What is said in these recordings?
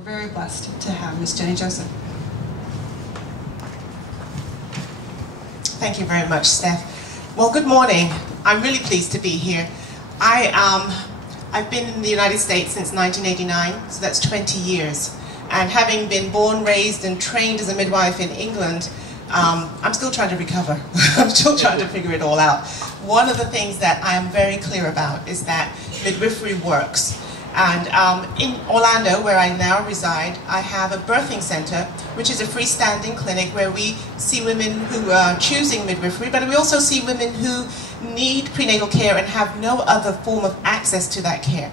we're very blessed to have Miss Jennie Joseph. Thank you very much, Steph. Well, good morning. I'm really pleased to be here. I've been in the United States since 1989, so that's 20 years. And having been born, raised, and trained as a midwife in England, I'm still trying to recover. I'm still trying to figure it all out. One of the things that I am very clear about is that midwifery works. And in Orlando, where I now reside, I have a birthing center, which is a freestanding clinic where we see women who are choosing midwifery, but we also see women who need prenatal care and have no other form of access to that care.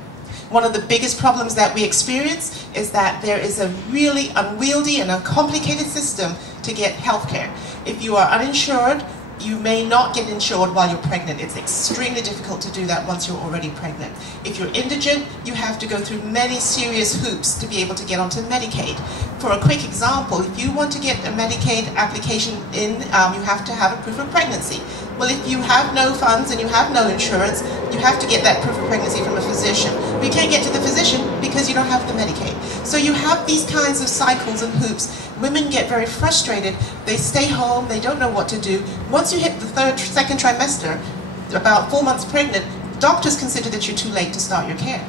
One of the biggest problems that we experience is that there is a really unwieldy and uncomplicated system to get health care. If you are uninsured, you may not get insured while you're pregnant. It's extremely difficult to do that once you're already pregnant. If you're indigent, you have to go through many serious hoops to be able to get onto Medicaid. For a quick example, if you want to get a Medicaid application in, you have to have a proof of pregnancy. Well, if you have no funds and you have no insurance, you have to get that proof of pregnancy from a physician. But you can't get to the physician because you don't have the Medicaid. So you have these kinds of cycles and hoops. Women get very frustrated. They stay home. They don't know what to do. Once you hit the second trimester, about 4 months pregnant, doctors consider that you're too late to start your care.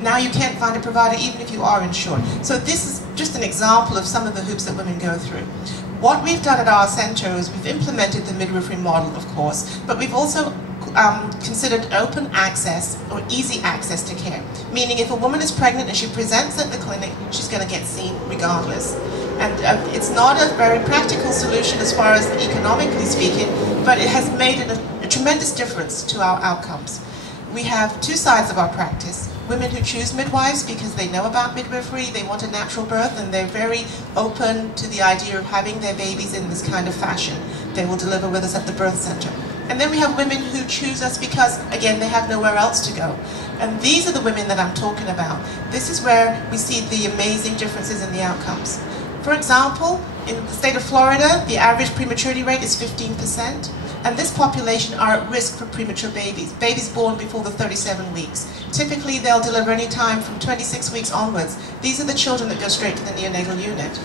Now you can't find a provider even if you are insured. So this is just an example of some of the hoops that women go through. What we've done at our center is we've implemented the midwifery model, of course, but we've also considered open access or easy access to care. Meaning if a woman is pregnant and she presents at the clinic, she's going to get seen regardless. And it's not a very practical solution as far as economically speaking, but it has made a tremendous difference to our outcomes. We have two sides of our practice. Women who choose midwives because they know about midwifery, they want a natural birth, and they're very open to the idea of having their babies in this kind of fashion. They will deliver with us at the birth center. And then we have women who choose us because, again, they have nowhere else to go. And these are the women that I'm talking about. This is where we see the amazing differences in the outcomes. For example, in the state of Florida, the average prematurity rate is 15%. And this population are at risk for premature babies, babies born before the 37 weeks. Typically, they'll deliver any time from 26 weeks onwards. These are the children that go straight to the neonatal unit.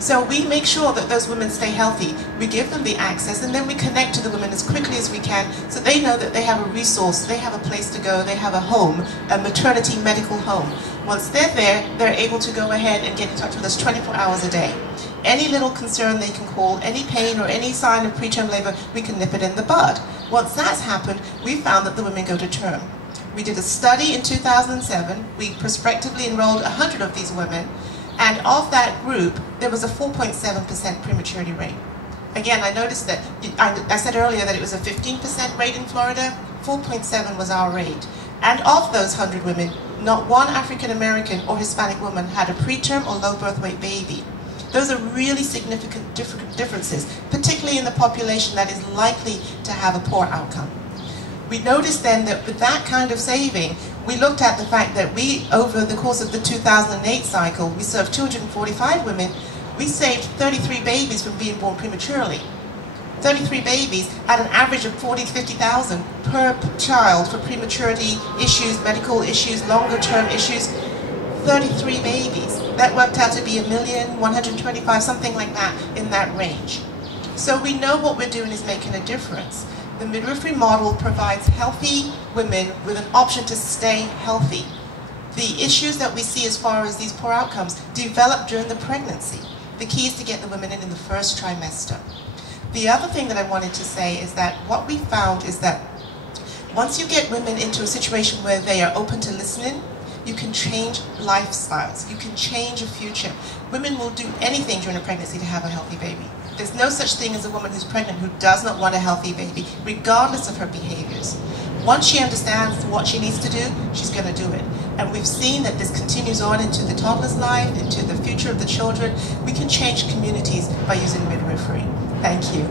So we make sure that those women stay healthy. We give them the access, and then we connect to the women as quickly as we can so they know that they have a resource, they have a place to go, they have a home, a maternity medical home. Once they're there, they're able to go ahead and get in touch with us 24 hours a day. Any little concern they can call, any pain or any sign of preterm labor, we can nip it in the bud. Once that's happened, we found that the women go to term. We did a study in 2007. We prospectively enrolled 100 of these women, and of that group, there was a 4.7% prematurity rate. Again, I noticed that, I said earlier that it was a 15% rate in Florida, 4.7 was our rate. And of those 100 women, not one African American or Hispanic woman had a preterm or low birth weight baby. Those are really significant differences, particularly in the population that is likely to have a poor outcome. We noticed then that with that kind of saving, we looked at the fact that we, over the course of the 2008 cycle, we served 245 women, we saved 33 babies from being born prematurely. 33 babies at an average of $40,000 to $50,000 per child for prematurity issues, medical issues, longer term issues. 33 babies. That worked out to be 1,125,000, something like that, in that range. So we know what we're doing is making a difference. The midwifery model provides healthy women with an option to stay healthy. The issues that we see as far as these poor outcomes develop during the pregnancy. The key is to get the women in the first trimester. The other thing that I wanted to say is that what we found is that once you get women into a situation where they are open to listening, you can change lifestyles. You can change a future. Women will do anything during a pregnancy to have a healthy baby. There's no such thing as a woman who's pregnant who does not want a healthy baby, regardless of her behaviors. Once she understands what she needs to do, she's going to do it. And we've seen that this continues on into the toddler's life, into the future of the children. We can change communities by using midwifery. Thank you.